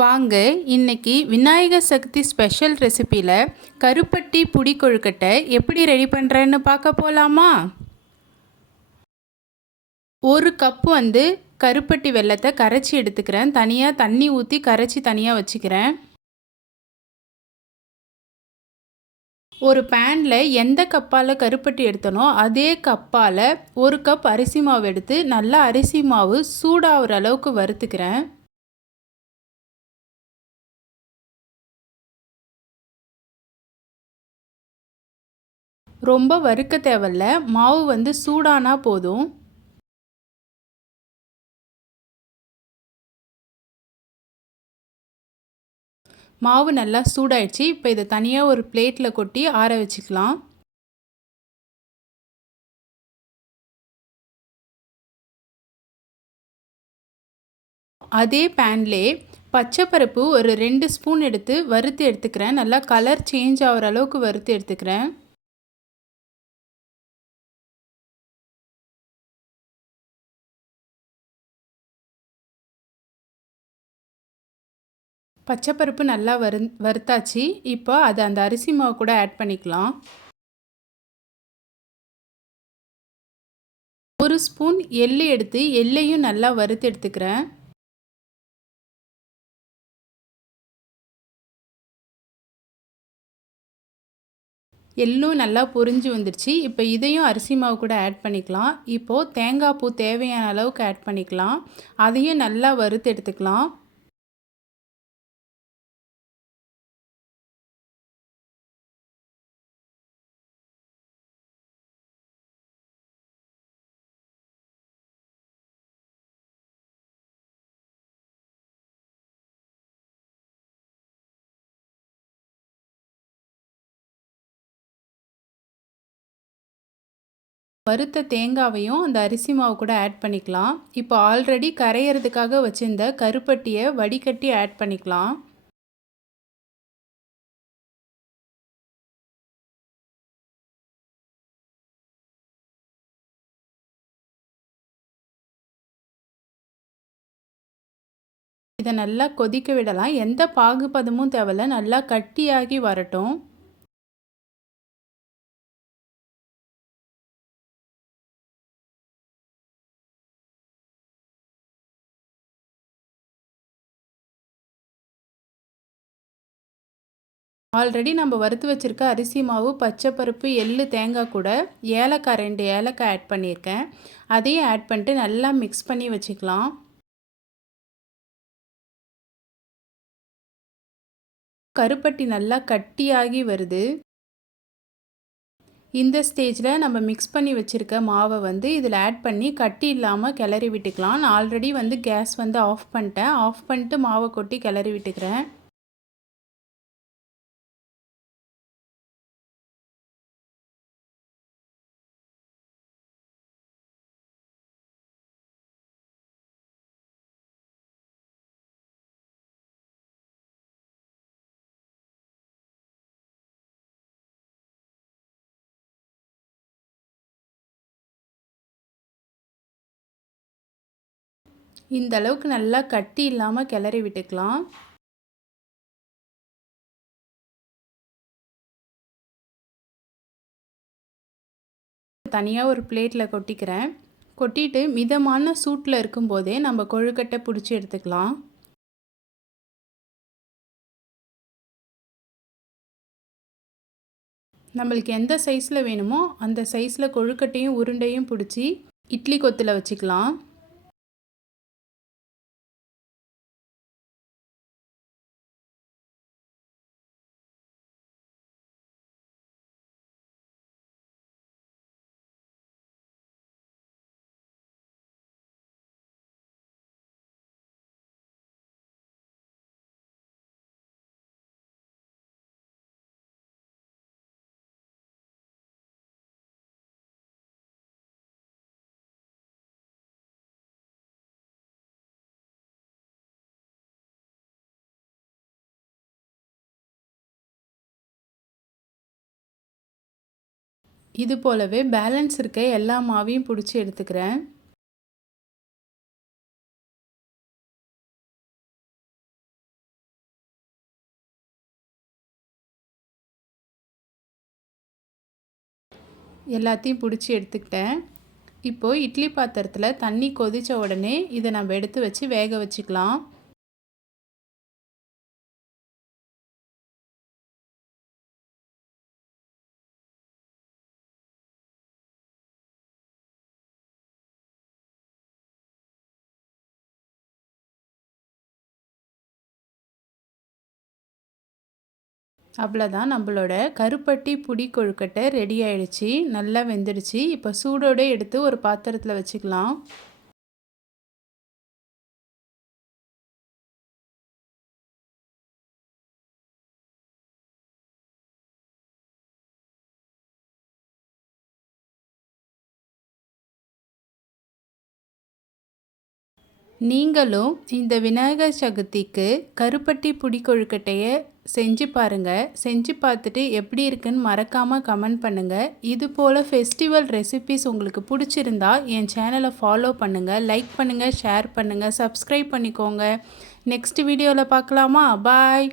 வாங்க இன்னைக்கு விநாயகர் சக்தி ஸ்பெஷல் ரெசிப்பியில் கருப்பட்டி புடி கொழுக்கட்டை எப்படி ரெடி பண்ணுறேன்னு பார்க்க போகலாமா ஒரு கப் வந்து கருப்பட்டி வெள்ளத்தை கரைச்சி எடுத்துக்கிறேன். தனியாக தண்ணி ஊற்றி கரைச்சி தனியாக வச்சுக்கிறேன். ஒரு பேனில் எந்த கப்பால் கருப்பட்டி எடுத்தனோ அதே கப்பால் ஒரு கப் அரிசி மாவு எடுத்து நல்லா அரிசி மாவு சூடாகிற அளவுக்கு வறுத்துக்கிறேன். ரொம்ப வறுக்க தேவையில்ல. மாவு வந்து சூடானா போதும். மாவு நல்லா சூடாயிடுச்சு. இப்போ இதை தனியாக ஒரு பிளேட்டில் கொட்டி ஆற வச்சுக்கலாம். அதே பேன்லே பச்சைப்பருப்பு ஒரு ரெண்டு ஸ்பூன் எடுத்து வறுத்து எடுத்துக்கிறேன். நல்லா கலர் சேஞ்ச் ஆகிற அளவுக்கு வறுத்து எடுத்துக்கிறேன். பச்சைப்பருப்பு நல்லா வறு வறுத்தாச்சு. இப்போ அதை அந்த அரிசி மாவு கூட ஆட் பண்ணிக்கலாம். ஒரு ஸ்பூன் எள்ளு எடுத்து எள்ளையும் நல்லா வறுத்து எடுத்துக்கிறேன். எள்ளும் நல்லா பொரிஞ்சு வந்துருச்சு. இப்போ இதையும் அரிசி மாவு கூட ஆட் பண்ணிக்கலாம். இப்போது தேங்காய் பூ தேவையான அளவுக்கு ஆட் பண்ணிக்கலாம். அதையும் நல்லா வறுத்து எடுத்துக்கலாம். வறுத்த தேங்காவையும் அந்த அரிசி மாவு கூட ஆட் பண்ணிக்கலாம். இப்போ ஆல்ரெடி கரையிறதுக்காக வச்சுருந்த கருப்பட்டியை வடிகட்டி ஆட் பண்ணிக்கலாம். இதை நல்லா கொதிக்க விடலாம். எந்த பாகுபதமும் தேவையில்ல. நல்லா கட்டியாகி வரட்டும். ஆல்ரெடி நம்ம வறுத்து வச்சுருக்க அரிசி மாவு பச்சை பருப்பு எள்ளு தேங்காய் கூட ஏலக்காய் ரெண்டு ஏலக்காய் ஆட் பண்ணியிருக்கேன். அதையும் ஆட் பண்ணிட்டு நல்லா மிக்ஸ் பண்ணி வச்சுக்கலாம். கருப்பட்டி நல்லா கட்டியாகி வருது. இந்த ஸ்டேஜில் நம்ம மிக்ஸ் பண்ணி வச்சுருக்க மாவை வந்து இதில் ஆட் பண்ணி கட்டி இல்லாமல் கிளறி விட்டுக்கலாம். நான் ஆல்ரெடி வந்து கேஸ் வந்து ஆஃப் பண்ணிட்டேன். ஆஃப் பண்ணிட்டு மாவை கொட்டி கிளறி விட்டுக்கிறேன். இந்த அளவுக்கு நல்லா கட்டி இல்லாமல் கிளறி விட்டுக்கலாம். தனியாக ஒரு பிளேட்டில் கொட்டிக்கிறேன். கொட்டிட்டு மிதமான சூட்டில் இருக்கும்போதே நம்ம கொழுக்கட்டை பிடிச்சி எடுத்துக்கலாம். நம்மளுக்கு எந்த சைஸில் வேணுமோ அந்த சைஸில் கொழுக்கட்டையும் உருண்டையும் பிடிச்சி இட்லி கொத்தில் வச்சுக்கலாம். இது போலவே பேலன்ஸ் இருக்க எல்லா மாவையும் பிடிச்சி எடுத்துக்கிறேன். எல்லாத்தையும் பிடிச்சி எடுத்துக்கிட்டேன். இப்போது இட்லி பாத்திரத்தில் தண்ணி கொதித்த உடனே இதை நம்ம எடுத்து வச்சு வேக வச்சுக்கலாம். அவ்வளோதான் நம்மளோட கருப்பட்டி புடி கொழுக்கட்டை ரெடி ஆயிடுச்சு. நல்லா வெந்துடுச்சு. இப்போ சூடோடு எடுத்து ஒரு பாத்திரத்தில் வச்சுக்கலாம். நீங்களும் இந்த விநாயகர் சதுர்த்திக்கு கருப்பட்டி புடி கொழுக்கட்டையை செஞ்சு பாருங்கள் செஞ்சு பார்த்துட்டு எப்படி இருக்குன்னு மறக்காமல் கமெண்ட் பண்ணுங்கள் இது போல் ஃபெஸ்டிவல் ரெசிபிஸ் உங்களுக்கு பிடிச்சிருந்தா என் சேனலை ஃபாலோ பண்ணுங்கள் லைக் பண்ணுங்கள் ஷேர் பண்ணுங்கள் சப்ஸ்கிரைப் பண்ணிக்கோங்க. நெக்ஸ்ட் வீடியோவில் பார்க்கலாமா? பாய்